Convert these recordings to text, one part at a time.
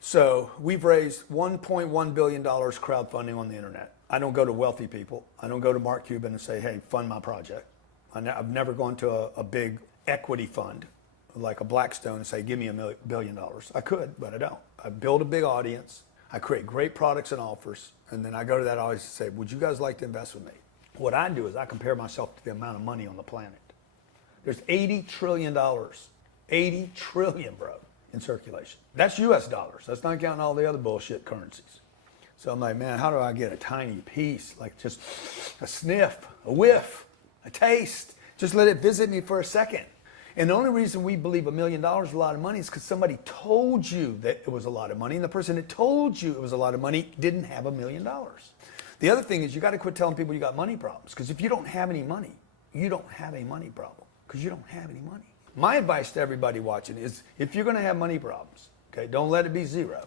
So we've raised $1.1 billion crowdfunding on the internet. I don't go to wealthy people. I don't go to Mark Cuban and say, hey, fund my project. I've never gone to a big equity fund like a Blackstone and say, give me $1 billion. I could, but I don't. I build a big audience. I create great products and offers. And then I go to that audience and say, would you guys like to invest with me? What I do is I compare myself to the amount of money on the planet. There's $80 trillion, 80 trillion, bro, in circulation. That's US dollars. That's not counting all the other bullshit currencies. So I'm like, man, how do I get a tiny piece, like just a sniff, a whiff, a taste? Just let it visit me for a second. And the only reason we believe $1 million is a lot of money is because somebody told you that it was a lot of money, and the person that told you it was a lot of money didn't have $1 million. The other thing is you got to quit telling people you got money problems, because if you don't have any money, you don't have a money problem, because you don't have any money. My advice to everybody watching is, if you're going to have money problems, okay, don't let it be zero.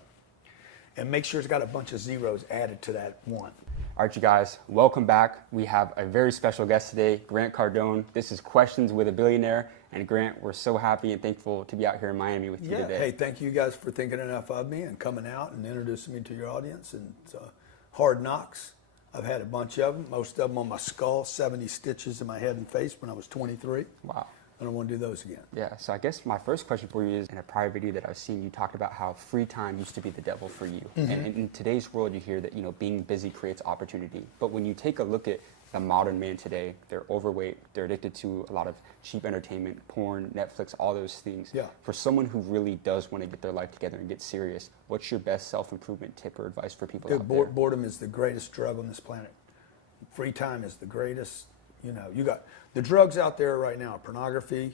And make sure it's got a bunch of zeros added to that one. All right, you guys, welcome back. We have a very special guest today, Grant Cardone. This is Questions with a Billionaire. And Grant, we're so happy and thankful to be out here in Miami with you today. Hey, thank you guys for thinking enough of me and coming out and introducing me to your audience. And hard knocks. I've had a bunch of them, most of them on my skull, 70 stitches in my head and face when I was 23. Wow. I don't want to do those again. Yeah, so I guess my first question for you is, in a prior video that I've seen, you talked about how free time used to be the devil for you. Mm-hmm. And in today's world, you hear that, being busy creates opportunity. But when you take a look at the modern man today, they're overweight, they're addicted to a lot of cheap entertainment, porn, Netflix, all those things. Yeah. For someone who really does want to get their life together and get serious, what's your best self-improvement tip or advice for people out there? Boredom is the greatest drug on this planet. Free time is the greatest. You got the drugs out there right now: pornography,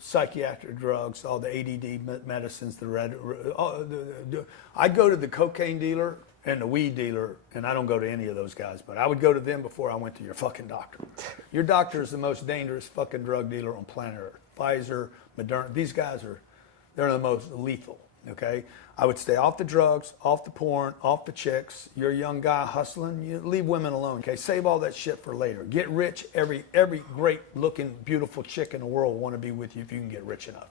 psychiatric drugs, all the ADD medicines. I'd go to the cocaine dealer and the weed dealer, and I don't go to any of those guys, but I would go to them before I went to your fucking doctor. Your doctor is the most dangerous fucking drug dealer on planet Earth. Pfizer, Moderna, these guys they're the most lethal. Okay, I would stay off the drugs, off the porn, off the chicks. You're a young guy hustling, you leave women alone. Okay, save all that shit for later. Get rich. Every great looking, beautiful chick in the world will want to be with you if you can get rich enough.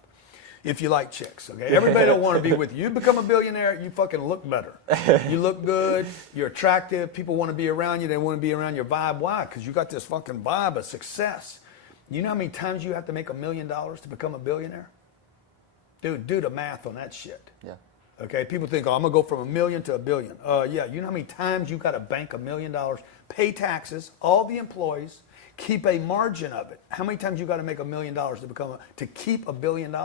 If you like chicks, okay? Everybody don't want to be with you. You become a billionaire, you fucking look better. You look good, you're attractive, people want to be around you, they want to be around your vibe. Why? Because you got this fucking vibe of success. You know how many times you have to make $1 million to become a billionaire? Dude, do the math on that shit. Yeah. Okay, people think, I'm gonna go from $1 million to $1 billion. Yeah, you know how many times you gotta bank $1 million, pay taxes, all the employees, keep a margin of it. How many times you gotta make $1 million to keep $1 billion?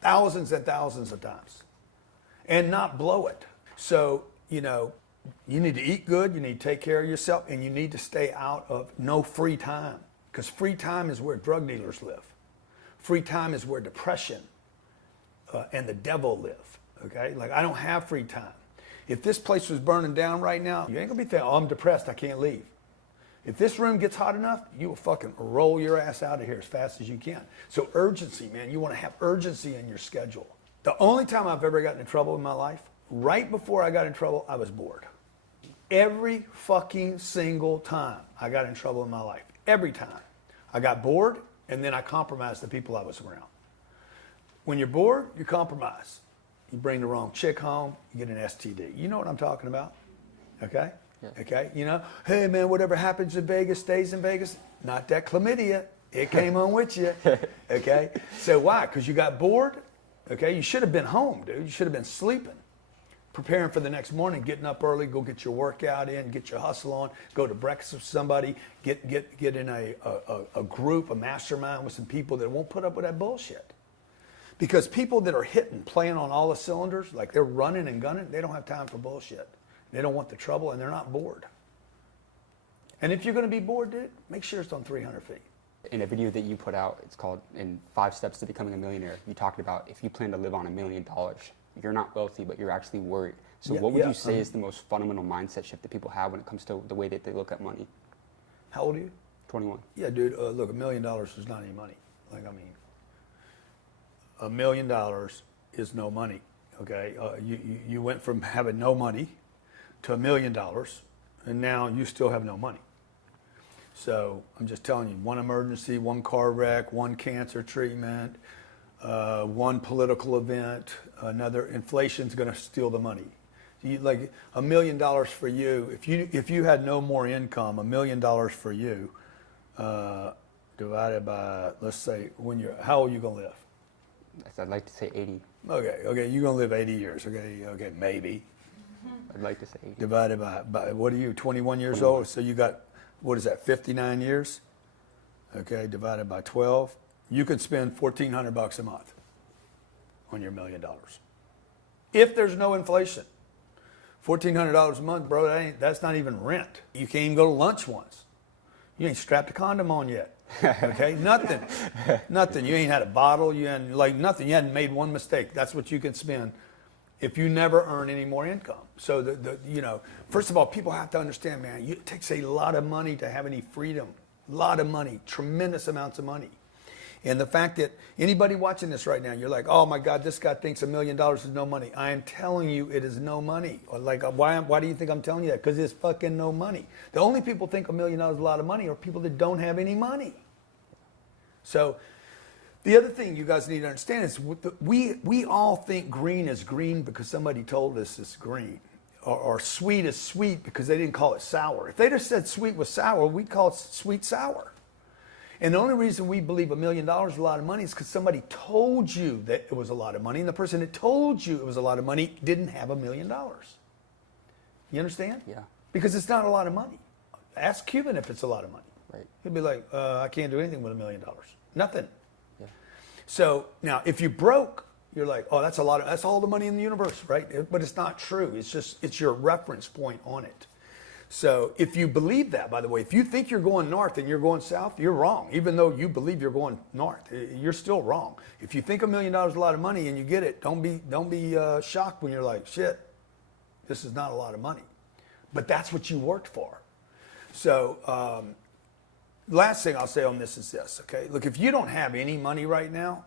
Thousands and thousands of times. And not blow it. So, you need to eat good, you need to take care of yourself, and you need to stay out of no free time. Because free time is where drug dealers live. Free time is where depression and the devil live, okay? Like, I don't have free time. If this place was burning down right now, you ain't gonna be thinking, I'm depressed, I can't leave. If this room gets hot enough, you will fucking roll your ass out of here as fast as you can. So urgency, man, you wanna have urgency in your schedule. The only time I've ever gotten in trouble in my life, right before I got in trouble, I was bored. Every fucking single time I got in trouble in my life, every time. I got bored, and then I compromised the people I was around. When you're bored, you compromise. You bring the wrong chick home, you get an STD. You know what I'm talking about, okay? Yeah. Okay, hey man, whatever happens in Vegas stays in Vegas. Not that chlamydia, it came home with you, okay? So why? Because you got bored, okay? You should have been home, dude. You should have been sleeping, preparing for the next morning, getting up early, go get your workout in, get your hustle on, go to breakfast with somebody, get in a group, a mastermind with some people that won't put up with that bullshit. Because people that are hitting, playing on all the cylinders, like they're running and gunning, they don't have time for bullshit. They don't want the trouble, and they're not bored. And if you're going to be bored, dude, make sure it's on 300 feet. In a video that you put out, it's called In 5 Steps to Becoming a Millionaire, you talked about if you plan to live on $1 million, you're not wealthy, but you're actually worried. So what would you say is the most fundamental mindset shift that people have when it comes to the way that they look at money? How old are you? 21. Yeah, dude, look, $1 million is not any money. Like, I mean, $1 million is no money, okay? You went from having no money to $1 million, and now you still have no money. So I'm just telling you, one emergency, one car wreck, one cancer treatment, one political event, another. Inflation's going to steal the money. Like $1 million for you. If you had no more income, $1 million for you, divided by, let's say, how old are you going to live? I'd like to say 80. Okay, you're going to live 80 years. Okay, maybe. I'd like to say 80. Divided by what are you? 21 years old. So you got, what is that? 59 years. Okay, divided by 12. You could spend $1,400 a month on your $1 million. If there's no inflation. $1,400 a month, bro, that's not even rent. You can't even go to lunch once. You ain't strapped a condom on yet. Okay, nothing. You ain't had a bottle. You hadn't, like, nothing. You hadn't made one mistake. That's what you can spend if you never earn any more income. So first of all, people have to understand, man, it takes a lot of money to have any freedom. A lot of money, tremendous amounts of money. And the fact that anybody watching this right now, you're like, oh my God, this guy thinks $1 million is no money. I am telling you, it is no money. Or like, why do you think I'm telling you that? Because it's fucking no money. The only people think $1 million is a lot of money are people that don't have any money. So the other thing you guys need to understand is we all think green is green because somebody told us it's green. Or sweet is sweet because they didn't call it sour. If they just said sweet was sour, we'd call it sweet sour. And the only reason we believe $1 million is a lot of money is because somebody told you that it was a lot of money, and the person that told you it was a lot of money didn't have $1 million. You understand? Yeah. Because it's not a lot of money. Ask Cuban if it's a lot of money. Right. He'll be like, I can't do anything with $1 million. Nothing. Yeah. So now, if you broke, you're like, oh, that's all the money in the universe, right? But it's not true. It's your reference point on it. So if you believe that, by the way, if you think you're going north and you're going south, you're wrong. Even though you believe you're going north, you're still wrong. If you think $1 million is a lot of money and you get it, don't be shocked when you're like, shit, this is not a lot of money. But that's what you worked for. So last thing I'll say on this is this, okay? Look, if you don't have any money right now,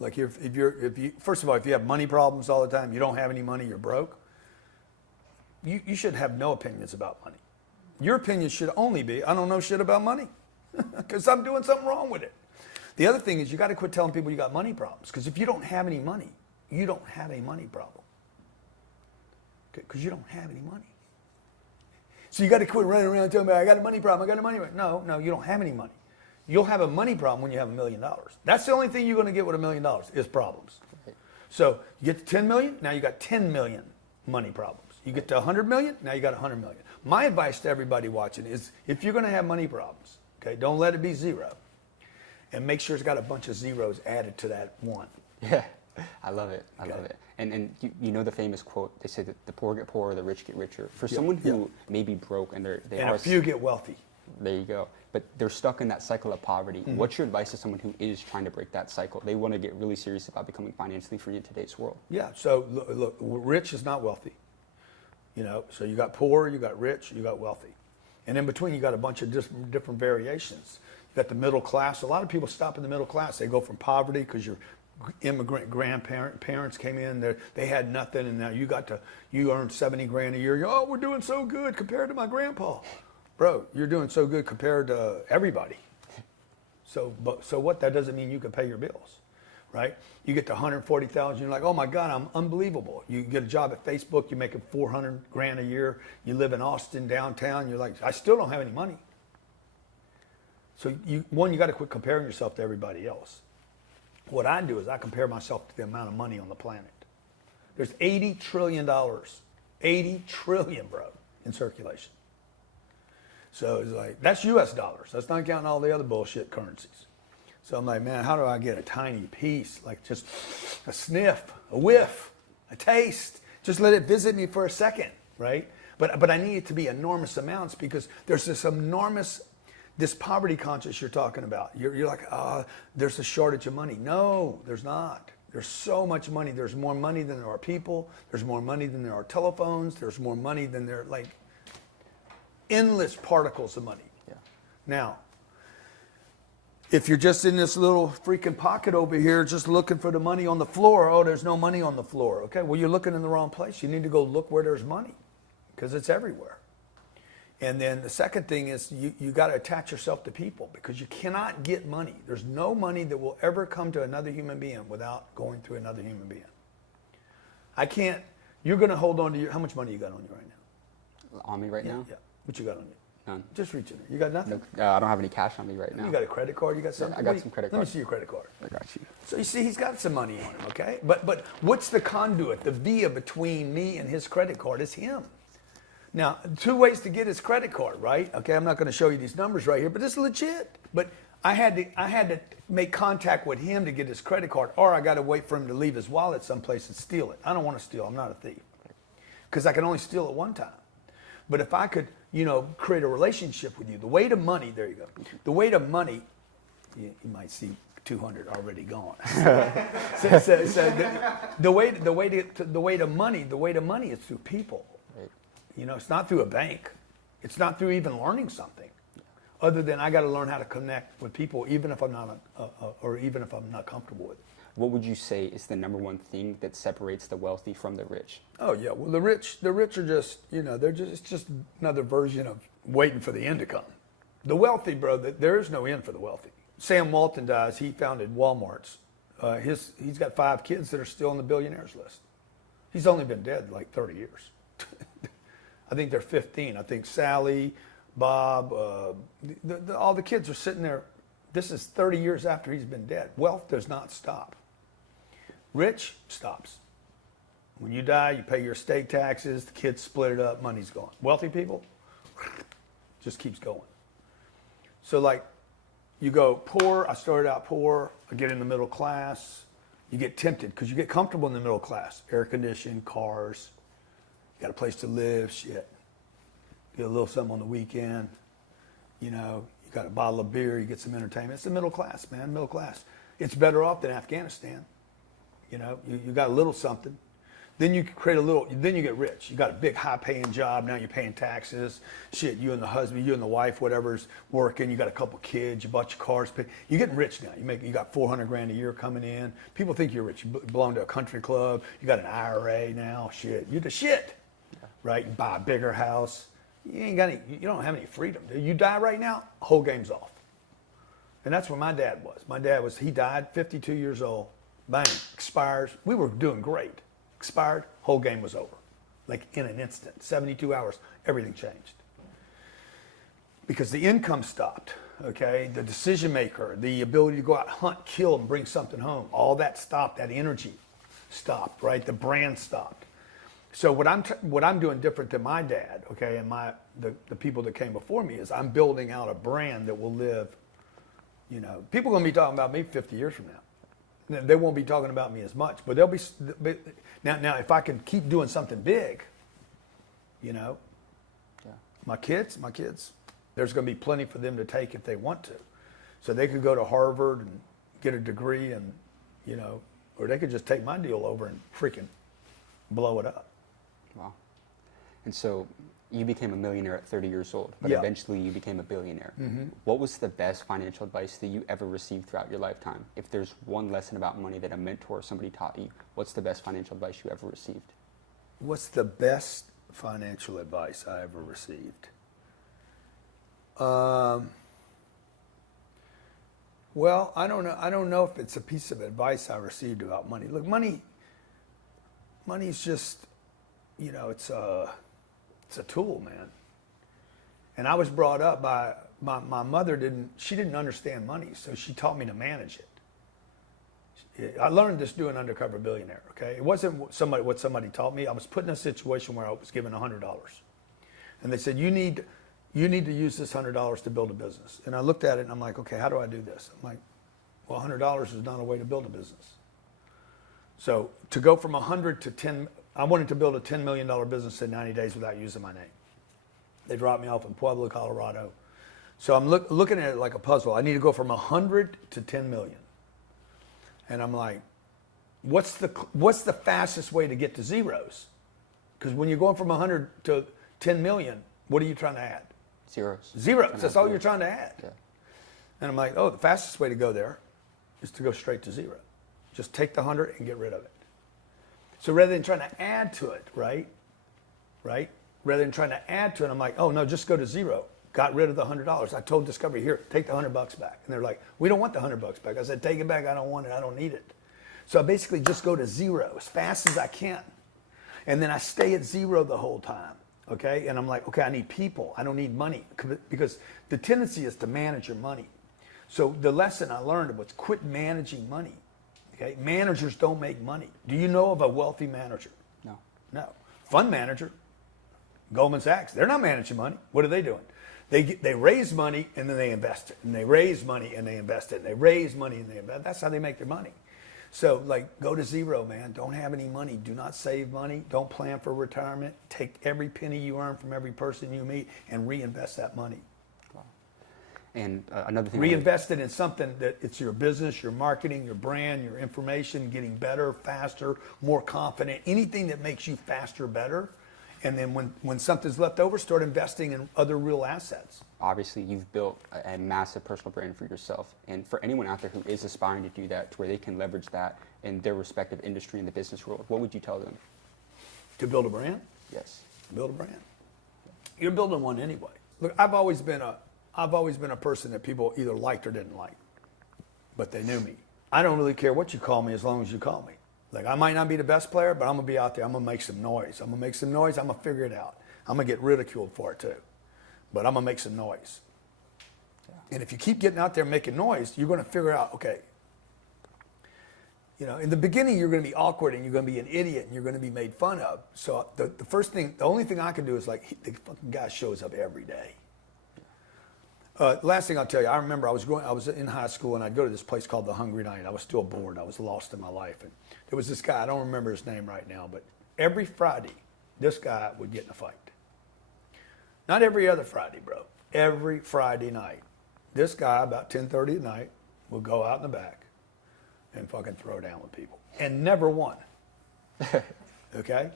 like if you first of all, if you have money problems all the time, you don't have any money, you're broke, you should have no opinions about money. Your opinion should only be, I don't know shit about money because I'm doing something wrong with it. The other thing is you got to quit telling people you got money problems, because if you don't have any money, you don't have a money problem. Because you don't have any money. So you got to quit running around telling me I got a money problem, I got a money problem. No, you don't have any money. You'll have a money problem when you have $1 million. That's the only thing you're going to get with $1 million is problems. So you get to 10 million, now you got 10 million money problems. You get to 100 million, now you got 100 million. My advice to everybody watching is, if you're going to have money problems, okay, don't let it be zero. And make sure it's got a bunch of zeros added to that one. Yeah, I love it. I love it. And you know the famous quote, they say that the poor get poorer, the rich get richer. For someone who may be broke and a few get wealthy. There you go. But they're stuck in that cycle of poverty. Mm-hmm. What's your advice to someone who is trying to break that cycle? They want to get really serious about becoming financially free in today's world. Yeah, so look, rich is not wealthy. So you got poor, you got rich, you got wealthy. And in between, you got a bunch of different variations. You got the middle class. A lot of people stop in the middle class. They go from poverty because your immigrant parents came in, they had nothing, and now you earned 70 grand a year. Oh, we're doing so good compared to my grandpa. Bro, you're doing so good compared to everybody. So what? That doesn't mean you can pay your bills, right? You get to 140,000, you're like, oh my God, I'm unbelievable. You get a job at Facebook, you're making 400 grand a year. You live in Austin downtown, you're like, I still don't have any money. So you got to quit comparing yourself to everybody else. What I do is I compare myself to the amount of money on the planet. There's $80 trillion, 80 trillion, bro, in circulation. So it's like, that's US dollars. That's not counting all the other bullshit currencies. So I'm like, man, how do I get a tiny piece, like just a sniff, a whiff, a taste? Just let it visit me for a second, right? But I need it to be enormous amounts, because there's this poverty conscious you're talking about. You're like, there's a shortage of money. No, there's not. There's so much money. There's more money than there are people. There's more money than there are telephones. There's more money than there are, like, endless particles of money. Yeah. Now, if you're just in this little freaking pocket over here just looking for the money on the floor, oh, there's no money on the floor. Okay, well, you're looking in the wrong place. You need to go look where there's money, because it's everywhere. And then the second thing is you got to attach yourself to people, because you cannot get money. There's no money that will ever come to another human being without going through another human being. I can't, you're going to hold on to your, how much money you got on you right now? On me right now? Yeah. What you got on you? None. Just reach in there. You got nothing? No, I don't have any cash on me right now. You got a credit card? You got something? I got some credit Let me cards. see your credit card. I got you. So you see, he's got some money on him, okay? But what's the conduit, the via between me and his credit card is him. Now, 2 ways to get his credit card, right? Okay, I'm not going to show you these numbers right here, but it's legit. But I had to make contact with him to get his credit card, or I got to wait for him to leave his wallet someplace and steal it. I don't want to steal. I'm not a thief, because I can only steal it one time. But if I could, create a relationship with you, the way to money, there you go. The way to money, you might see 200 already gone. The way to money is through people. Right. It's not through a bank. It's not through even learning something. Other than I got to learn how to connect with people, even if I'm not, or even if I'm not comfortable with it. What would you say is the number one thing that separates the wealthy from the rich? Oh yeah, well the rich are just, it's just another version of waiting for the end to come. The wealthy, bro, there is no end for the wealthy. Sam Walton dies. He founded Walmart's. He's got 5 kids that are still on the billionaires list. He's only been dead like 30 years. I think they're 15. I think Sally, Bob, all the kids are sitting there. This is 30 years after he's been dead. Wealth does not stop. Rich stops. When you die, you pay your estate taxes, the kids split it up, money's gone. Wealthy people, just keeps going. So like, you go poor, I started out poor, I get in the middle class, you get tempted because you get comfortable in the middle class. Air conditioned, cars, you got a place to live, shit. Get a little something on the weekend, you got a bottle of beer, you get some entertainment. It's the middle class, man, middle class. It's better off than Afghanistan. You got a little something. Then you create then you get rich. You got a big high paying job, now you're paying taxes. Shit, you and the husband, you and the wife, whatever's working, you got a couple kids, you bought your cars. You're getting rich now. You got 400 grand a year coming in. People think you're rich. You belong to a country club, you got an IRA now, shit. You're the shit, right? You buy a bigger house. You don't have any freedom. You die right now, whole game's off. And that's where my dad was. He died 52 years old. Bang, expires. We were doing great. Expired, whole game was over. Like in an instant, 72 hours, everything changed. Because the income stopped, okay? The decision maker, the ability to go out, hunt, kill, and bring something home, all that stopped, that energy stopped, right? The brand stopped. So what I'm doing different than my dad, okay, and the people that came before me is I'm building out a brand that will live, people are gonna be talking about me 50 years from now. They won't be talking about me as much, but they'll be now. If I can keep doing something big, my kids, there's going to be plenty for them to take if they want to. So they could go to Harvard and get a degree, and or they could just take my deal over and freaking blow it up. Wow. And so you became a millionaire at 30 years old, but Yeah. eventually you became a billionaire. Mm-hmm. What was the best financial advice that you ever received throughout your lifetime? If there's one lesson about money that a mentor or somebody taught you, what's the best financial advice you ever received? What's the best financial advice I ever received? Well, I don't know. I don't know if it's a piece of advice I received about money. Look, money's just, it's a tool, man. And I was brought up by my mother. She didn't understand money, so she taught me to manage it. I learned this doing Undercover Billionaire. Okay, it wasn't what somebody taught me. I was put in a situation where I was given $100, and they said you need to use this $100 to build a business. And I looked at it and I'm like, okay, how do I do this? I'm like, well, $100 is not a way to build a business. So to go from 100 to 10, I wanted to build a $10 million business in 90 days without using my name. They dropped me off in Pueblo, Colorado. So I'm looking at it like a puzzle. I need to go from 100 to 10 million. And I'm like, what's the fastest way to get to zeros? Because when you're going from 100 to 10 million, what are you trying to add? Zeros. That's all you're trying to add. Yeah. And I'm like, oh, the fastest way to go there is to go straight to zero. Just take the 100 and get rid of it. So rather than trying to add to it, right? rather than trying to add to it. I'm like, oh no, just go to zero. Got rid of the $100. I told Discovery, here, take the $100 back. And they're like, we don't want the $100 back. I said, take it back. I don't want it. I don't need it. So I basically just go to zero as fast as I can. And then I stay at zero the whole time. Okay. And I'm like, okay, I need people. I don't need money, because the tendency is to manage your money. So the lesson I learned was quit managing money. Okay. Managers don't make money. Do you know of a wealthy manager? No. No. Fund manager, Goldman Sachs, they're not managing money. What are they doing? They raise money and then they invest it. And they raise money and they invest it. And they raise money and they invest it. That's how they make their money. So like, go to zero, man. Don't have any money. Do not save money. Don't plan for retirement. Take every penny you earn from every person you meet and reinvest that money. Wow. And another thing. Reinvest it in something that it's your business, your marketing, your brand, your information, getting better, faster, more confident, anything that makes you faster, better. And then when something's left over, start investing in other real assets. Obviously, you've built a massive personal brand for yourself. And for anyone out there who is aspiring to do that, to where they can leverage that in their respective industry in the business world, what would you tell them? To build a brand? Yes. Build a brand. You're building one anyway. Look, I've always been a person that people either liked or didn't like, but they knew me. I don't really care what you call me as long as you call me. Like, I might not be the best player, but I'm going to be out there. I'm going to make some noise. I'm going to make some noise. I'm going to figure it out. I'm going to get ridiculed for it too, but I'm going to make some noise. Yeah. And if you keep getting out there making noise, you're going to figure out, okay, you know, in the beginning, you're going to be awkward and you're going to be an idiot and you're going to be made fun of. So the only thing I can do is like, the fucking guy shows up every day. Last thing I'll tell you, I remember I was in high school and I'd go to this place called the Hungry Night. I was still bored. I was lost in my life. And there was this guy, I don't remember his name right now, but every Friday, this guy would get in a fight. Not every other Friday, bro. Every Friday night. This guy, about 10:30 at night, would go out in the back and fucking throw down with people. And never won. Okay?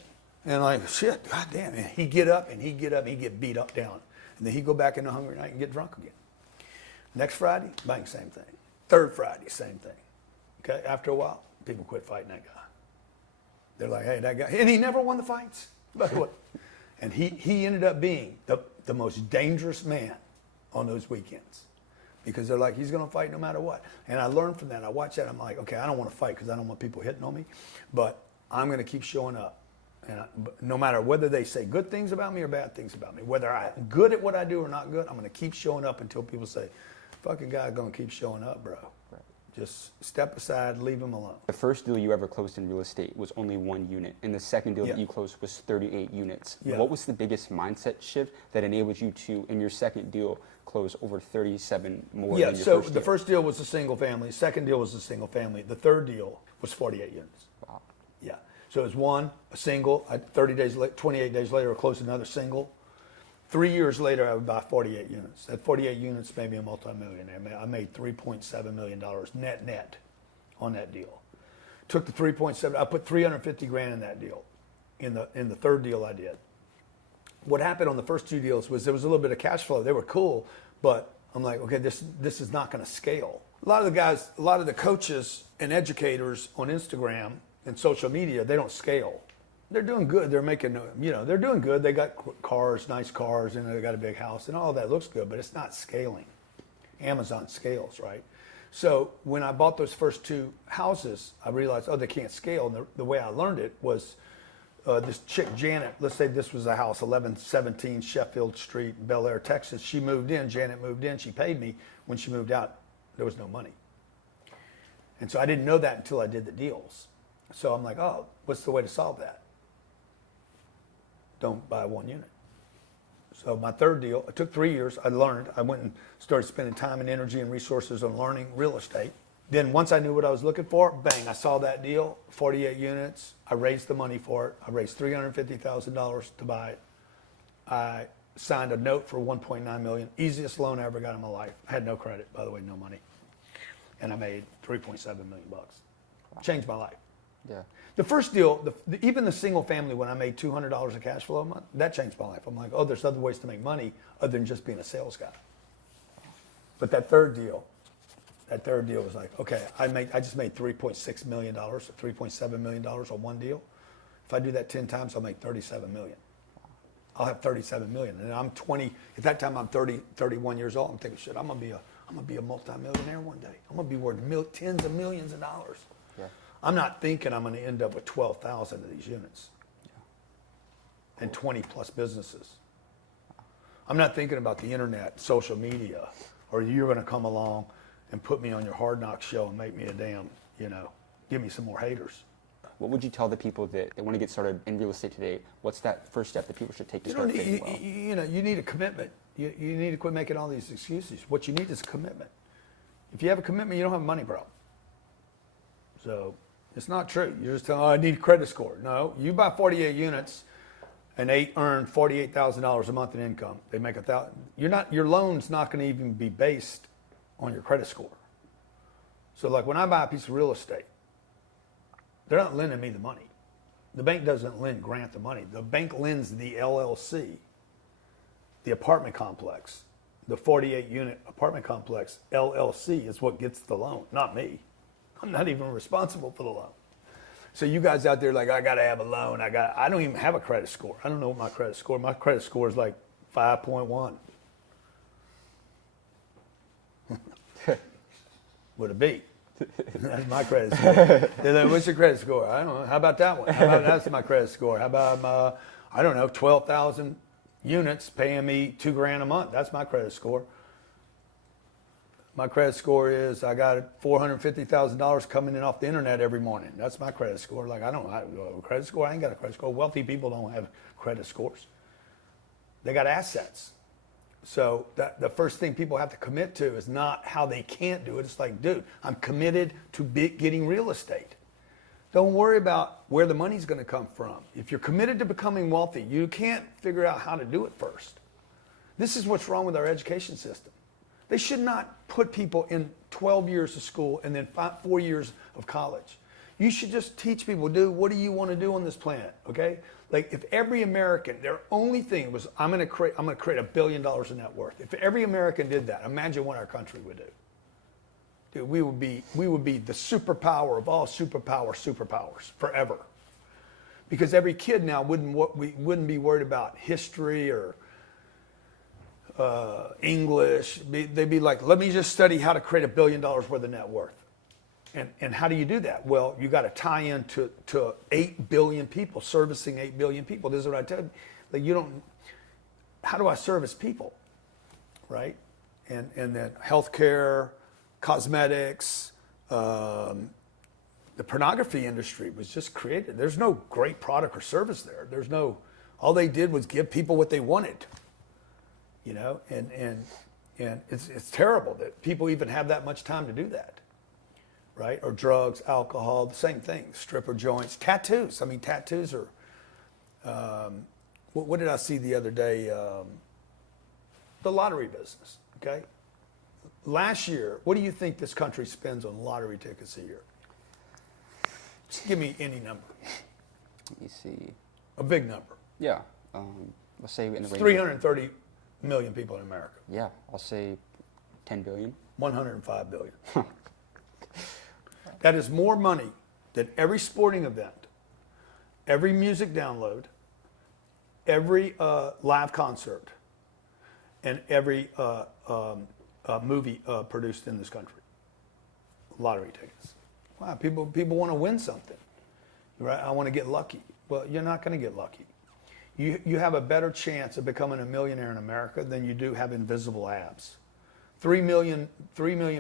And like, shit, goddamn. And he'd get up and he'd get beat up down. And then he'd go back into Hungry Night and get drunk again. Next Friday, bang, same thing. Third Friday, same thing. Okay? After a while, people quit fighting that guy. They're like, hey, that guy. And he never won the fights, by the way. And he ended up being the most dangerous man on those weekends. Because they're like, he's going to fight no matter what. And I learned from that. I watched that. I'm like, okay, I don't want to fight because I don't want people hitting on me. But I'm going to keep showing up. And no matter whether they say good things about me or bad things about me, whether I'm good at what I do or not good, I'm going to keep showing up until people say, fucking guy's going to keep showing up, bro. Right. Just step aside, leave him alone. The first deal you ever closed in real estate was only 1 unit, and the second deal that you closed was 38 units. Yeah. What was the biggest mindset shift that enabled you to, in your second deal, close over 37 more than your first deal? Yeah, so the first deal was a single family. Second deal was a single family. The third deal was 48 units. Wow. Yeah. So it was a single. 28 days later, I closed another single. 3 years later, I would buy 48 units. That 48 units made me a multimillionaire. I made $3.7 million net on that deal. Took the 3.7. I put 350 grand in that deal. In the third deal I did. What happened on the first two deals was there was a little bit of cash flow. They were cool, but I'm like, okay, this is not going to scale. A lot of the coaches and educators on Instagram and social media, they don't scale. They're doing good. They're making, they're doing good. They got cars, nice cars, and they got a big house, and all that looks good, but it's not scaling. Amazon scales, right? So when I bought those first two houses, I realized, they can't scale. And the way I learned it was this chick, Janet, let's say this was a house, 1117 Sheffield Street, Bel Air, Texas. She moved in, Janet moved in, she paid me. When she moved out, there was no money. And so I didn't know that until I did the deals. So I'm like, what's the way to solve that? Don't buy one unit. So my third deal, it took 3 years. I learned. I went and started spending time and energy and resources on learning real estate. Then once I knew what I was looking for, bang, I saw that deal, 48 units. I raised the money for it. I raised $350,000 to buy it. I signed a note for $1.9 million. Easiest loan I ever got in my life. I had no credit, by the way, no money. And I made $3.7 million bucks. Changed my life. Yeah. The first deal, even the single family, when I made $200 of cash flow a month, that changed my life. I'm like, there's other ways to make money other than just being a sales guy. But that third deal was like, okay, I just made $3.6 million, or $3.7 million on one deal. If I do that 10 times, I'll make $37 million. I'll have 37 million. And I'm 20, at that time I'm 30, 31 years old. I'm thinking, shit, I'm gonna be a multimillionaire one day. I'm gonna be worth tens of millions of dollars. Yeah. I'm not thinking I'm gonna end up with 12,000 of these units. Yeah. And 20 plus businesses. I'm not thinking about the internet, social media, or you're gonna come along and put me on your Hard Knocks show and make me a damn, give me some more haters. What would you tell the people that want to get started in real estate today? What's that first step that people should take to start fitting well? You need a commitment. You need to quit making all these excuses. What you need is a commitment. If you have a commitment, you don't have a money problem. So it's not true. You're just telling, I need a credit score. No, you buy 48 units and they earn $48,000 a month in income. They make $1,000. Your loan's not going to even be based on your credit score. So like when I buy a piece of real estate, they're not lending me the money. The bank doesn't grant the money. The bank lends the LLC, the apartment complex, the 48-unit apartment complex, LLC is what gets the loan, not me. I'm not even responsible for the loan. So you guys out there like, I got to have a loan. I don't even have a credit score. I don't know what my credit score. My credit score is like 5.1. With a B. That's my credit score. They're like, what's your credit score? I don't know. How about that one? That's my credit score. How about, I don't know, 12,000 units paying me $2,000 a month. That's my credit score. My credit score is I got $450,000 coming in off the internet every morning. That's my credit score. Like, I don't have a credit score. I ain't got a credit score. Wealthy people don't have credit scores. They got assets. So the first thing people have to commit to is not how they can't do it. It's like, dude, I'm committed to getting real estate. Don't worry about where the money's going to come from. If you're committed to becoming wealthy, you can't figure out how to do it first. This is what's wrong with our education system. They should not put people in 12 years of school and then 4 years of college. You should just teach people, dude, what do you want to do on this planet, okay? Like if every American, their only thing was, I'm going to create $1 billion in net worth. If every American did that, imagine what our country would do. Dude, we would be the superpower of all superpowers forever. Because every kid now wouldn't be worried about history or English. They'd be like, let me just study how to create $1 billion worth of net worth. And how do you do that? Well, you got to tie in to 8 billion people, servicing 8 billion people. This is what I tell you. Like how do I service people, right? And then healthcare, cosmetics, the pornography industry was just created. There's no great product or service there. All they did was give people what they wanted, and it's terrible that people even have that much time to do that. Right? Or drugs, alcohol, the same thing. Stripper joints, tattoos. I mean, tattoos are, what did I see the other day? The lottery business, okay? Last year, what do you think this country spends on lottery tickets a year? Just give me any number. Let me see. A big number. Yeah. Let's say in the range. 330 million people in America. Yeah, I'll say 10 billion. 105 billion. That is more money than every sporting event, every music download, every live concert, and every movie produced in this country. Lottery tickets. Wow, people want to win something, right? I want to get lucky. Well, you're not going to get lucky. You have a better chance of becoming a millionaire in America than you do have invisible abs. 3 million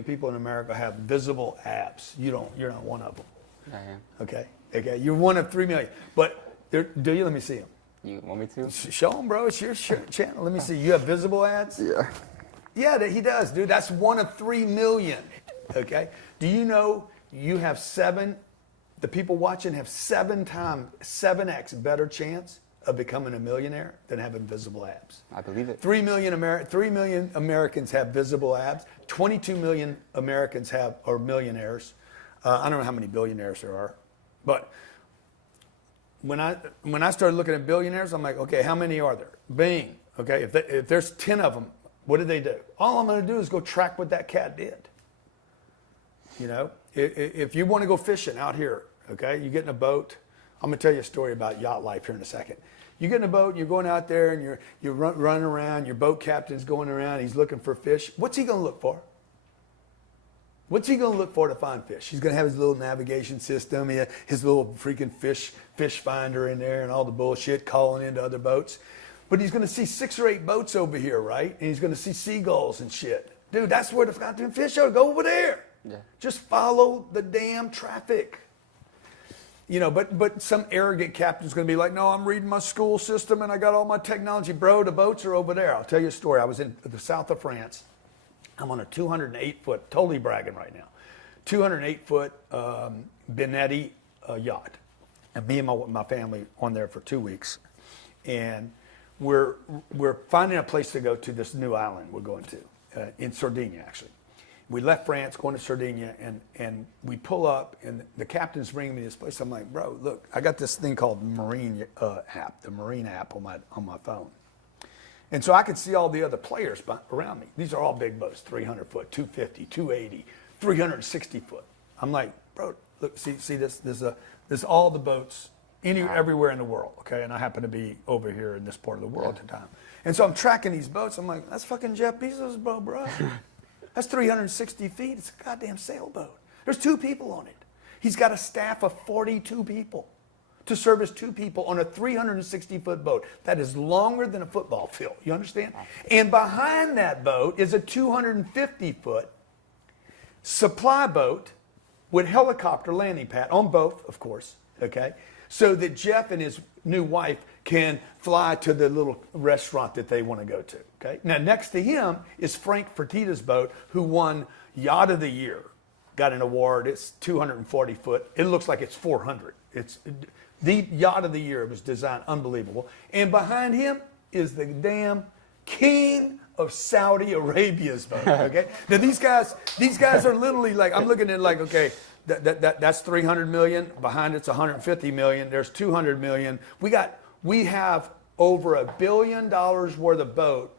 people in America have visible abs. You're not one of them. I am. Okay. You're one of 3 million. But do you? Let me see them. You want me to? Show them, bro. It's your channel. Let me see. You have visible abs? Yeah. Yeah, he does, dude. That's one of 3 million. Okay. Do you know you have the people watching have 7x better chance of becoming a millionaire than having visible abs? I believe it. 3 million Americans have visible abs. 22 million Americans are millionaires. I don't know how many billionaires there are, but when I started looking at billionaires, I'm like, okay, how many are there? Bing. Okay, if there's 10 of them, what did they do? All I'm going to do is go track what that cat did. If you want to go fishing out here, okay, you get in a boat I'm going to tell you a story about yacht life here in a second. You get in a boat, and you're going out there, and you're running around. Your boat captain's going around. He's looking for fish. What's he going to look for? What's he going to look for to find fish? He's going to have his little navigation system, his little freaking fish finder in there and all the bullshit calling into other boats. But he's going to see 6 or 8 boats over here, right? And he's going to see seagulls and shit. Dude, that's where the goddamn fish are. Go over there. Yeah. Just follow the damn traffic. You know, but some arrogant captain's going to be like, no, I'm reading my school system and I got all my technology. Bro, the boats are over there. I'll tell you a story. I was in the south of France. I'm on a 208-foot, totally bragging right now, 208-foot Benetti yacht. And me and my family on there for 2 weeks. And we're finding a place to go to this new island we're going to, in Sardinia, actually. We left France, going to Sardinia, and we pull up, and the captain's bringing me to this place. I'm like, bro, look, I got this thing called Marine app, the Marine app on my phone. And so I could see all the other players around me. These are all big boats, 300 foot, 250, 280, 360 foot. I'm like, bro, look, see this? This is all the boats everywhere in the world, okay? And I happen to be over here in this part of the world at the time. And so I'm tracking these boats. I'm like, that's fucking Jeff Bezos' boat, bro. That's 360 feet. It's a goddamn sailboat. There's 2 people on it. He's got a staff of 42 people to service 2 people on a 360-foot boat. That is longer than a football field. You understand? And behind that boat is a 250-foot supply boat with helicopter landing pad on both, of course, okay? So that Jeff and his new wife can fly to the little restaurant that they want to go to, okay? Now, next to him is Frank Fertitta's boat, who won Yacht of the Year, got an award. It's 240 foot. It looks like it's 400. It's the Yacht of the Year. It was designed unbelievable. And behind him is the damn king of Saudi Arabia's boat, okay? Now, these guys are literally like, I'm looking at like, okay, that's 300 million. Behind it's 150 million. There's 200 million. We have over $1 billion worth of boat.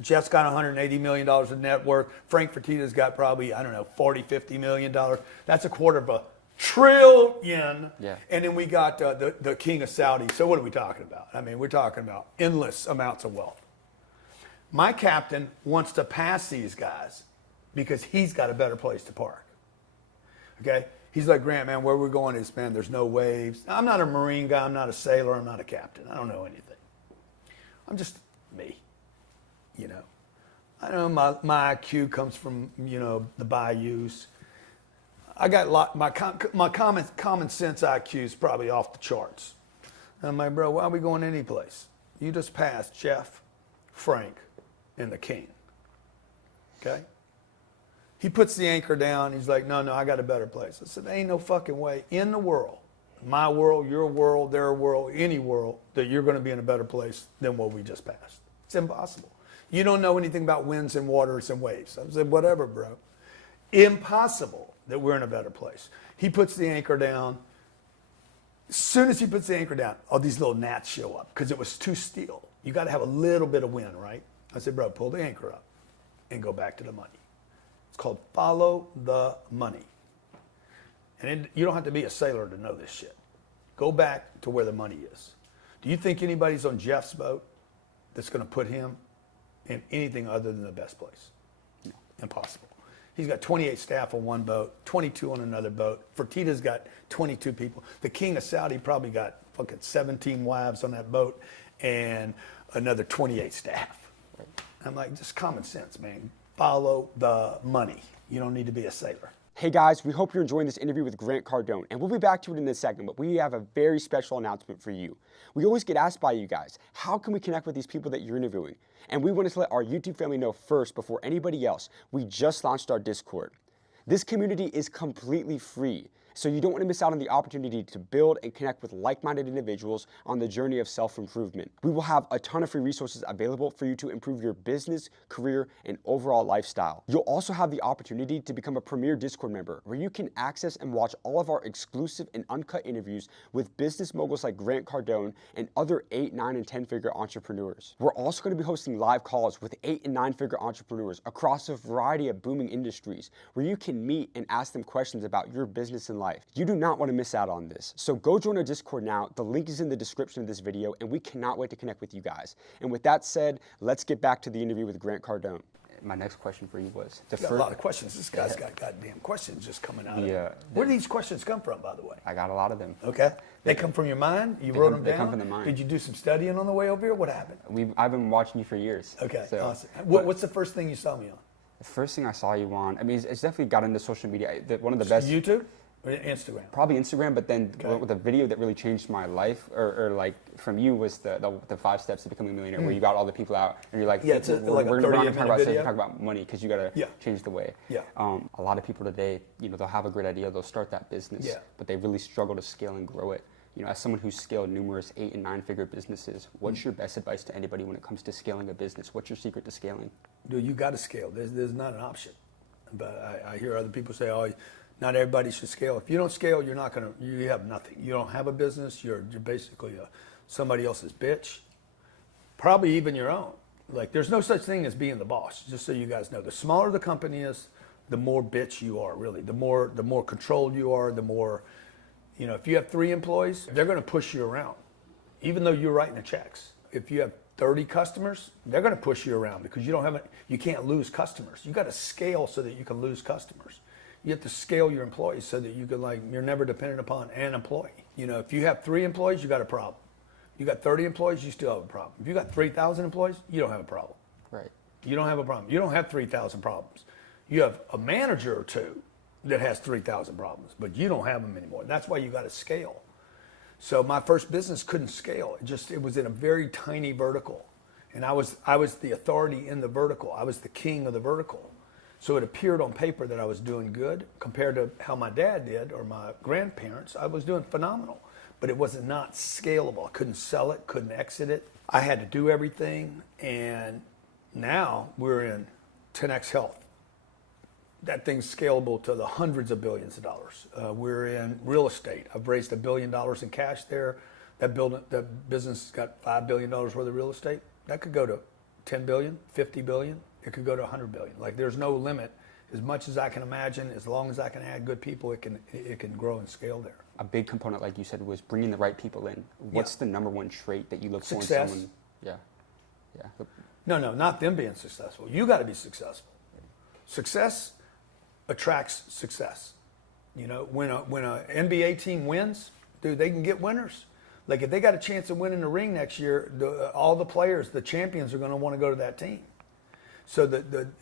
Jeff's got $180 million of net worth. Frank Fertitta's got probably, I don't know, $40-50 million. That's $250 billion. Yeah. And then we got the king of Saudi. So what are we talking about? I mean, we're talking about endless amounts of wealth. My captain wants to pass these guys because he's got a better place to park. Okay? He's like, Grant, man, where we're going is, man, there's no waves. I'm not a Marine guy. I'm not a sailor. I'm not a captain. I don't know anything. I'm just me, you know. I know my IQ comes from, you know, the bayous. I got my common sense IQ is probably off the charts. And I'm like, bro, why are we going any place? You just passed Jeff, Frank, and the king. Okay? He puts the anchor down. He's like, no, I got a better place. I said, there ain't no fucking way in the world, my world, your world, their world, any world, that you're going to be in a better place than what we just passed. It's impossible. You don't know anything about winds and waters and waves. I said, whatever, bro. Impossible that we're in a better place. He puts the anchor down. As soon as he puts the anchor down, all these little gnats show up because it was too still. You got to have a little bit of wind, right? I said, bro, pull the anchor up and go back to the money. It's called follow the money. And you don't have to be a sailor to know this shit. Go back to where the money is. Do you think anybody's on Jeff's boat that's going to put him in anything other than the best place? No. Impossible. He's got 28 staff on one boat, 22 on another boat. Fertitta's got 22 people. The king of Saudi probably got fucking 17 wives on that boat and another 28 staff. I'm like, just common sense, man. Follow the money. You don't need to be a sailor. Hey guys, we hope you're enjoying this interview with Grant Cardone, and we'll be back to it in a second, but we have a very special announcement for you. We always get asked by you guys, how can we connect with these people that you're interviewing? And we wanted to let our YouTube family know first before anybody else, we just launched our Discord. This community is completely free, so you don't want to miss out on the opportunity to build and connect with like-minded individuals on the journey of self-improvement. We will have a ton of free resources available for you to improve your business, career, and overall lifestyle. You'll also have the opportunity to become a premier Discord member where you can access and watch all of our exclusive and uncut interviews with business moguls like Grant Cardone and other 8, 9, and 10-figure entrepreneurs. We're also going to be hosting live calls with 8 and 9-figure entrepreneurs across a variety of booming industries where you can meet and ask them questions about your business and life. life. You do not want to miss out on this. So go join our Discord now. The link is in the description of this video, and we cannot wait to connect with you guys. And with that said, let's get back to the interview with Grant Cardone. My next question for you was got a lot of questions. This guy's got goddamn questions just coming out of him. Where do these questions come from, by the way? I got a lot of them. Okay. They come from your mind? You wrote them down? They come from the mind. Did you do some studying on the way over here? What happened? I've been watching you for years. Okay, so, awesome. What's the first thing you saw me on? The first thing I saw you on, I mean, it's definitely got into social media. One of the best. YouTube or Instagram? Probably Instagram, but then with the video that really changed my life, or like from you, was the 5 steps to becoming a millionaire, where you got all the people out and you're like, yeah, it's we're not going to talk about video. talk about money because you got to change the way. Yeah. A lot of people today, they'll have a great idea, they'll start that business, but they really struggle to scale and grow it. As someone who's scaled numerous 8- and 9-figure businesses, what's your best advice to anybody when it comes to scaling a business? What's your secret to scaling? Dude, you got to scale. There's not an option. But I hear other people say, oh, not everybody should scale. If you don't scale, you have nothing. You don't have a business. You're basically somebody else's bitch, probably even your own. Like, there's no such thing as being the boss, just so you guys know. The smaller the company is, the more bitch you are, really. The more controlled you are, the more, if you have 3 employees, they're going to push you around, even though you're writing the checks. If you have 30 customers, they're going to push you around because you can't lose customers. You got to scale so that you can lose customers. You have to scale your employees so that you can, you're never dependent upon an employee. If you have 3 employees, you got a problem. You got 30 employees, you still have a problem. If you got 3,000 employees, you don't have a problem. Right. You don't have a problem. You don't have 3,000 problems. You have a manager or 2 that has 3,000 problems, but you don't have them anymore. That's why you got to scale. So my first business couldn't scale. It was in a very tiny vertical. And I was the authority in the vertical. I was the king of the vertical. So it appeared on paper that I was doing good compared to how my dad did or my grandparents. I was doing phenomenal, but it was not scalable. I couldn't sell it, couldn't exit it. I had to do everything. And now we're in 10X Health. That thing's scalable to the hundreds of billions of dollars. We're in real estate. I've raised $1 billion in cash there. That business has got $5 billion worth of real estate. That could go to 10 billion, 50 billion. It could go to 100 billion. There's no limit. As much as I can imagine, as long as I can add good people, it can grow and scale there. A big component, like you said, was bringing the right people in. What's the number one trait that you look for in Success. someone? Yeah. No, not them being successful. You got to be successful. Success attracts success. When a NBA team wins, dude, they can get winners. Like, if they got a chance of winning the ring next year, all the players, the champions, are going to want to go to that team. So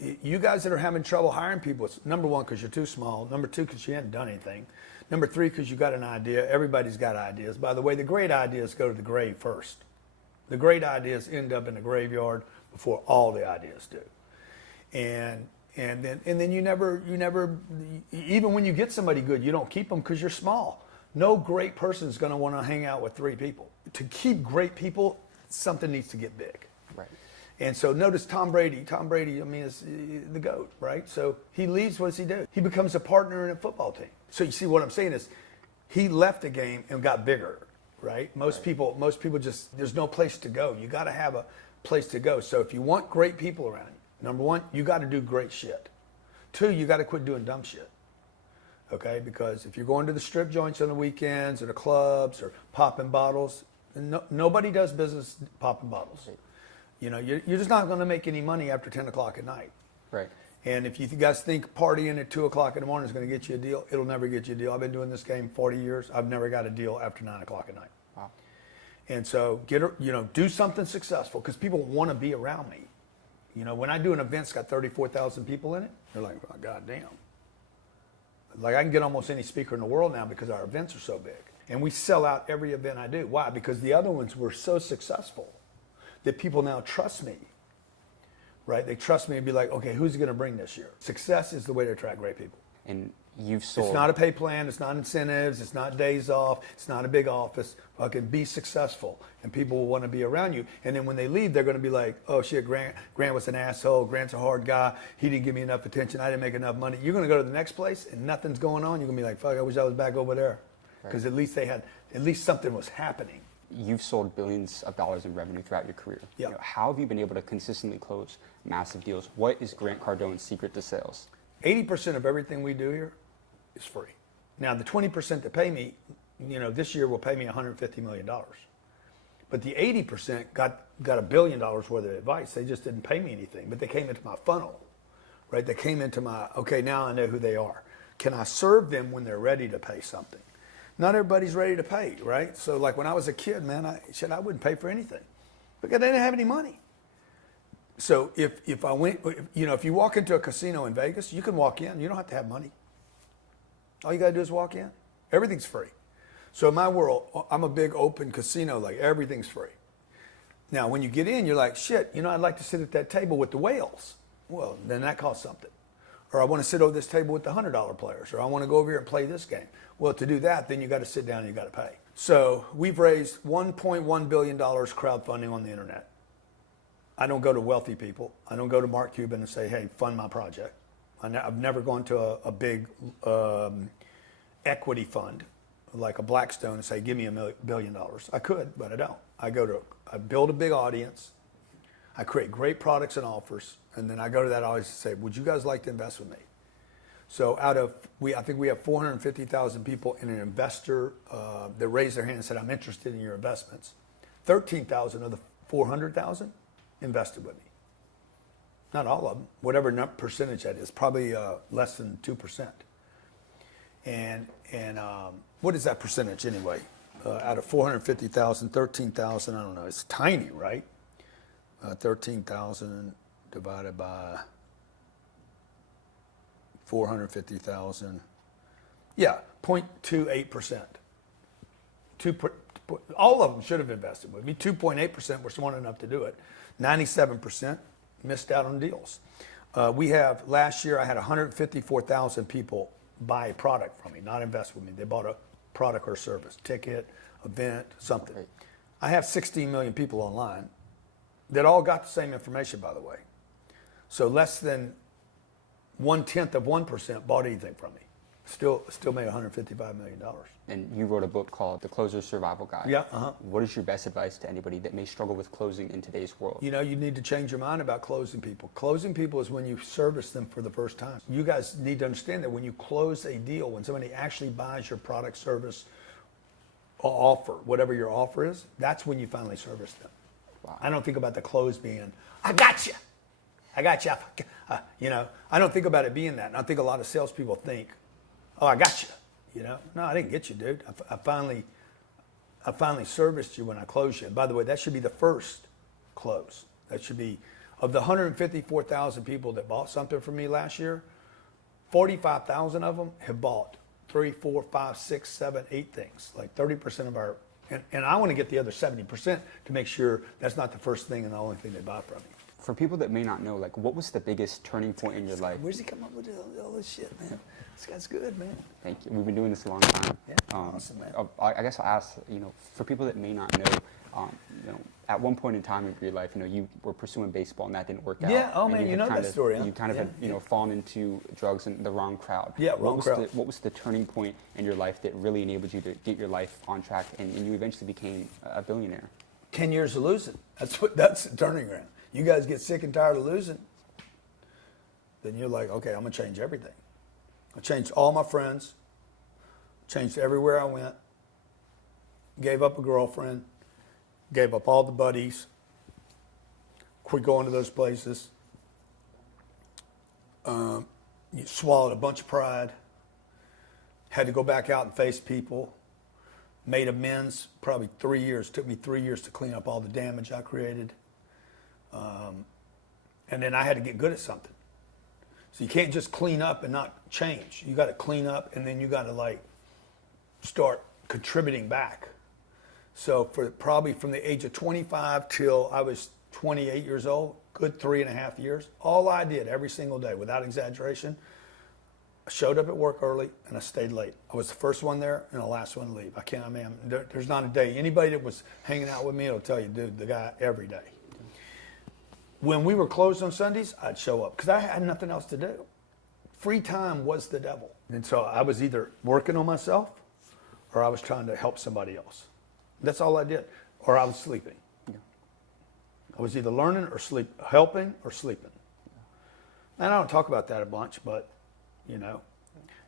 you guys that are having trouble hiring people, it's number 1, because you're too small. Number 2, because you haven't done anything. Number 3, because you got an idea. Everybody's got ideas. By the way, the great ideas go to the grave first. The great ideas end up in the graveyard before all the ideas do. And then you never, even when you get somebody good, you don't keep them because you're small. No great person is going to want to hang out with 3 people. To keep great people, something needs to get big. Right. And so notice Tom Brady. Tom Brady, is the GOAT, right? So he leaves, what does he do? He becomes a partner in a football team. So you see what I'm saying is he left the game and got bigger, right? Most people just, there's no place to go. You got to have a place to go. So if you want great people around you, number 1, you got to do great shit. 2, you got to quit doing dumb shit. Okay? Because if you're going to the strip joints on the weekends or the clubs or popping bottles, nobody does business popping bottles. Right. You're just not going to make any money after 10 o'clock at night. Right. And if you guys think partying at 2 o'clock in the morning is going to get you a deal, it'll never get you a deal. I've been doing this game 40 years. I've never got a deal after 9 o'clock at night. Wow. And so do something successful because people want to be around me. When I do an event that's got 34,000 people in it, they're like, oh, God damn. Like, I can get almost any speaker in the world now because our events are so big. And we sell out every event I do. Why? Because the other ones were so successful that people now trust me, right? They trust me and be like, okay, who's going to bring this year? Success is the way to attract great people. And you've sold. It's not a pay plan. It's not incentives. It's not days off. It's not a big office. Fucking be successful, and people will want to be around you. And then when they leave, they're going to be like, oh shit, Grant was an asshole. Grant's a hard guy. He didn't give me enough attention. I didn't make enough money. You're going to go to the next place and nothing's going on. You're going to be like, fuck, I wish I was back over there. Because at least something was happening. You've sold billions of dollars in revenue throughout your career. Yep. How have you been able to consistently close massive deals? What is Grant Cardone's secret to sales? 80% of everything we do here is free. Now the 20% that pay me, this year will pay me $150 million. But the 80% got $1 billion worth of advice. They just didn't pay me anything, but they came into my funnel, right? They came into my, okay, now I know who they are. Can I serve them when they're ready to pay something? Not everybody's ready to pay, right? So like when I was a kid, man, I wouldn't pay for anything because they didn't have any money. So if I went, if you walk into a casino in Vegas, you can walk in. You don't have to have money. All you got to do is walk in. Everything's free. So in my world, I'm a big open casino, like everything's free. Now, when you get in, you're like, shit, I'd like to sit at that table with the whales. Well, then that costs something. Or I want to sit over this table with the $100 players. Or I want to go over here and play this game. Well, to do that, then you got to sit down and you got to pay. So we've raised $1.1 billion crowdfunding on the internet. I don't go to wealthy people. I don't go to Mark Cuban and say, hey, fund my project. I've never gone to a big equity fund like a Blackstone and say, give me $1 billion. I could, but I don't. I build a big audience. I create great products and offers. And then I go to that audience and say, would you guys like to invest with me? So I think we have 450,000 people in an investor that raised their hand and said, I'm interested in your investments. 13,000 of the 400,000 invested with me. Not all of them, whatever percentage that is, probably less than 2%. And what is that percentage anyway? Out of 450,000, 13,000, I don't know, it's tiny, right? 13,000 divided by 450,000. Yeah, 0.28%. All of them should have invested with me. 2.8% were smart enough to do it. 97% missed out on deals. Last year I had 154,000 people buy a product from me, not invest with me. They bought a product or service, ticket, event, something. Right. I have 16 million people online that all got the same information, by the way. So less than 1/10 of 1% bought anything from me. Still made $155 million. And you wrote a book called The Closer's Survival Guide. Yeah. What is your best advice to anybody that may struggle with closing in today's world? You need to change your mind about closing people. Closing people is when you service them for the first time. You guys need to understand that when you close a deal, when somebody actually buys your product, service, or offer, whatever your offer is, that's when you finally service them. Wow. I don't think about the close being, I got you. I got you. I don't think about it being that. And I think a lot of salespeople think, oh, I got you. No, I didn't get you, dude. I finally serviced you when I closed you. And by the way, that should be the first close. That should be, of the 154,000 people that bought something from me last year, 45,000 of them have bought 3, 4, 5, 6, 7, 8 things. Like 30% of our, and I want to get the other 70% to make sure that's not the first thing and the only thing they buy from me. For people that may not know, what was the biggest turning point in your life? Where's he come up with all this shit, man? This guy's good, man. Thank you. We've been doing this a long time. Yeah, awesome, man. I guess I'll ask, for people that may not know, at one point in time in your life, you were pursuing baseball and that didn't work out. Yeah, oh and man, you know that story, huh? You kind of had, fallen into drugs and the wrong crowd. Yeah, wrong crowd. What was the turning point in your life that really enabled you to get your life on track and you eventually became a billionaire? 10 years of losing. That's the turning ground. You guys get sick and tired of losing, then you're like, okay, I'm going to change everything. I changed all my friends, changed everywhere I went, gave up a girlfriend, gave up all the buddies, quit going to those places, you swallowed a bunch of pride, had to go back out and face people, made amends, probably 3 years. Took me 3 years to clean up all the damage I created. And then I had to get good at something. So you can't just clean up and not change. You got to clean up and then you got to start contributing back. So probably from the age of 25 till I was 28 years old, good 3.5 years, all I did every single day, without exaggeration, I showed up at work early and I stayed late. I was the first one there and the last one to leave. There's not a day. Anybody that was hanging out with me will tell you, dude, the guy every day. When we were closed on Sundays, I'd show up because I had nothing else to do. Free time was the devil. And so I was either working on myself or I was trying to help somebody else. That's all I did. Or I was sleeping. Yeah. I was either learning or helping or sleeping. And I don't talk about that a bunch, but,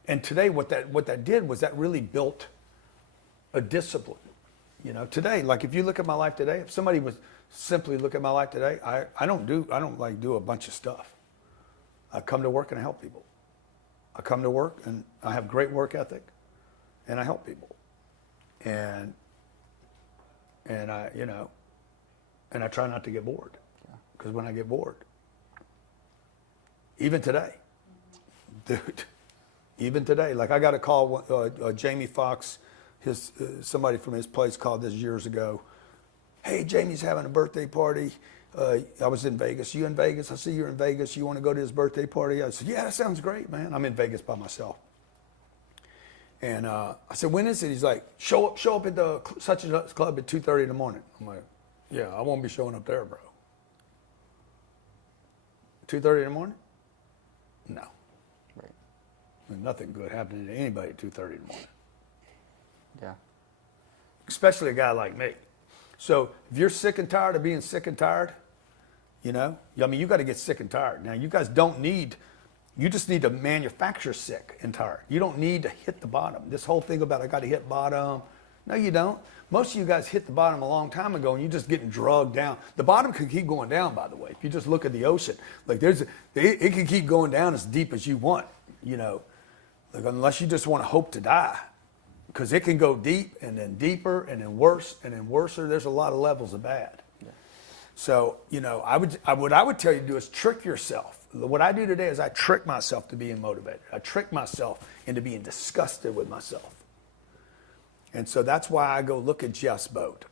And today, what that did was that really built a discipline. You know, today, like if you look at my life today, if somebody was simply look at my life today, I don't like do a bunch of stuff. I come to work and I help people. I come to work and I have great work ethic, and I help people. And I, you know, and I try not to get bored, because when I get bored, even today, dude, even today, like I got a call, Jamie Foxx, somebody from his place called this years ago. Hey, Jamie's having a birthday party. I was in Vegas. You in Vegas? I see you're in Vegas. You want to go to his birthday party? I said, yeah, that sounds great, man. I'm in Vegas by myself. And I said, when is it? He's like, show up at the such and such club at 2:30 in the morning. I'm like, yeah, I won't be showing up there, bro. 2:30 in the morning? No. Right. There's nothing good happening to anybody at 2:30 in the morning. Yeah. Especially a guy like me. So if you're sick and tired of being sick and tired, you know, I mean, you got to get sick and tired. Now, you guys don't need, you just need to manufacture sick and tired. You don't need to hit the bottom. This whole thing about I got to hit bottom. No, you don't. Most of you guys hit the bottom a long time ago, and you're just getting drugged down. The bottom can keep going down, by the way. If you just look at the ocean, like it can keep going down as deep as you want, you know, like unless you just want to hope to die. Because it can go deep and then deeper and then worse and then worser. There's a lot of levels of bad. Yeah. So, you know, what I would tell you to do is trick yourself. What I do today is I trick myself to being motivated. I trick myself into being disgusted with myself. And so that's why I go look at Jeff's boat.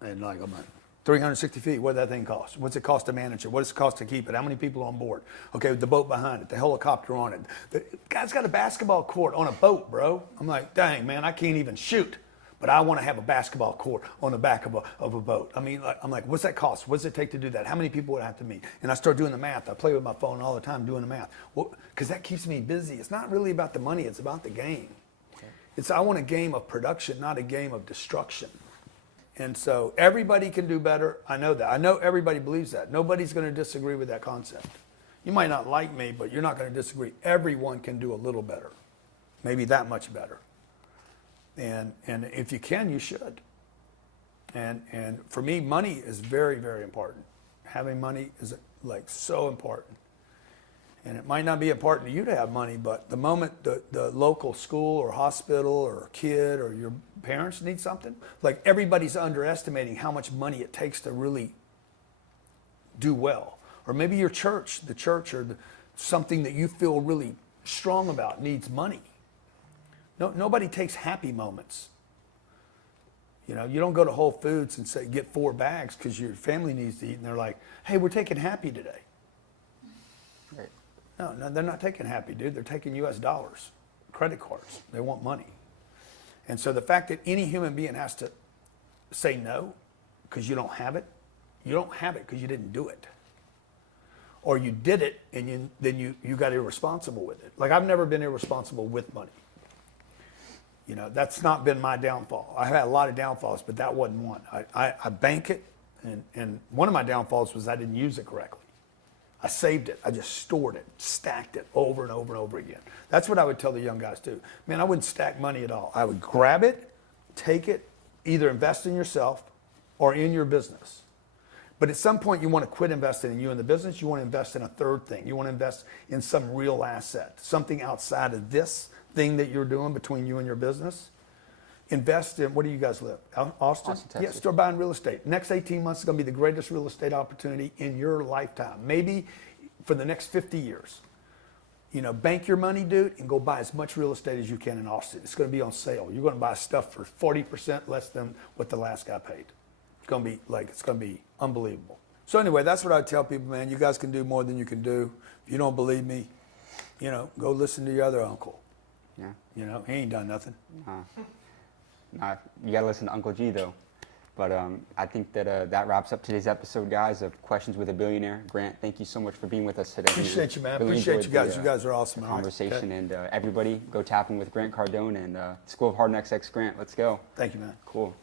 And like, I'm like, 360 feet, what does that thing cost? What's it cost to manage it? What does it cost to keep it? How many people on board? Okay, the boat behind it, the helicopter on it. The guy's got a basketball court on a boat, bro. I'm like, dang, man, I can't even shoot, but I want to have a basketball court on the back of a boat. I mean, I'm like, what's that cost? What does it take to do that? How many people would I have to meet? And I start doing the math. I play with my phone all the time doing the math. Well, because that keeps me busy. It's not really about the money. It's about the game. Okay. I want a game of production, not a game of destruction. And so everybody can do better. I know that. I know everybody believes that. Nobody's going to disagree with that concept. You might not like me, but you're not going to disagree. Everyone can do a little better, maybe that much better. And if you can, you should. And for me, money is very, very important. Having money is like so important. And it might not be important to you to have money, but the moment the local school or hospital or kid or your parents need something, like everybody's underestimating how much money it takes to really do well. Or maybe your church, the church or something that you feel really strong about needs money. Nobody takes happy moments. You know, you don't go to Whole Foods and say, get 4 bags because your family needs to eat. And they're like, hey, we're taking happy today. Right. No, they're not taking happy, dude. They're taking US dollars, credit cards. They want money. And so the fact that any human being has to say no because you don't have it because you didn't do it. Or you did it and then you got irresponsible with it. Like I've never been irresponsible with money. You know, that's not been my downfall. I had a lot of downfalls, but that wasn't one. I bank it, and one of my downfalls was I didn't use it correctly. I saved it. I just stored it, stacked it over and over and over again. That's what I would tell the young guys too. Man, I wouldn't stack money at all. I would grab it, take it, either invest in yourself or in your business. But at some point you want to quit investing in you in the business. You want to invest in a third thing. You want to invest in some real asset, something outside of this thing that you're doing between you and your business. Invest in, where do you guys live? Austin, Texas. Yeah, start buying real estate. Next 18 months is going to be the greatest real estate opportunity in your lifetime. Maybe for the next 50 years. You know, bank your money, dude, and go buy as much real estate as you can in Austin. It's going to be on sale. You're going to buy stuff for 40% less than what the last guy paid. It's going to be unbelievable. So anyway, that's what I tell people, man. You guys can do more than you can do. If you don't believe me, you know, go listen to your other uncle. Yeah. You know, he ain't done nothing. Nah, you gotta listen to Uncle G though. But I think that that wraps up today's episode, guys, of Questions with a Billionaire. Grant, thank you so much for being with us today. Appreciate you, man. Really Appreciate you guys. the, You guys are awesome. Conversation. All right. And everybody, go tap in with Grant Cardone and School of Hard Knocks X Grant. Let's go. Thank you, man. Cool.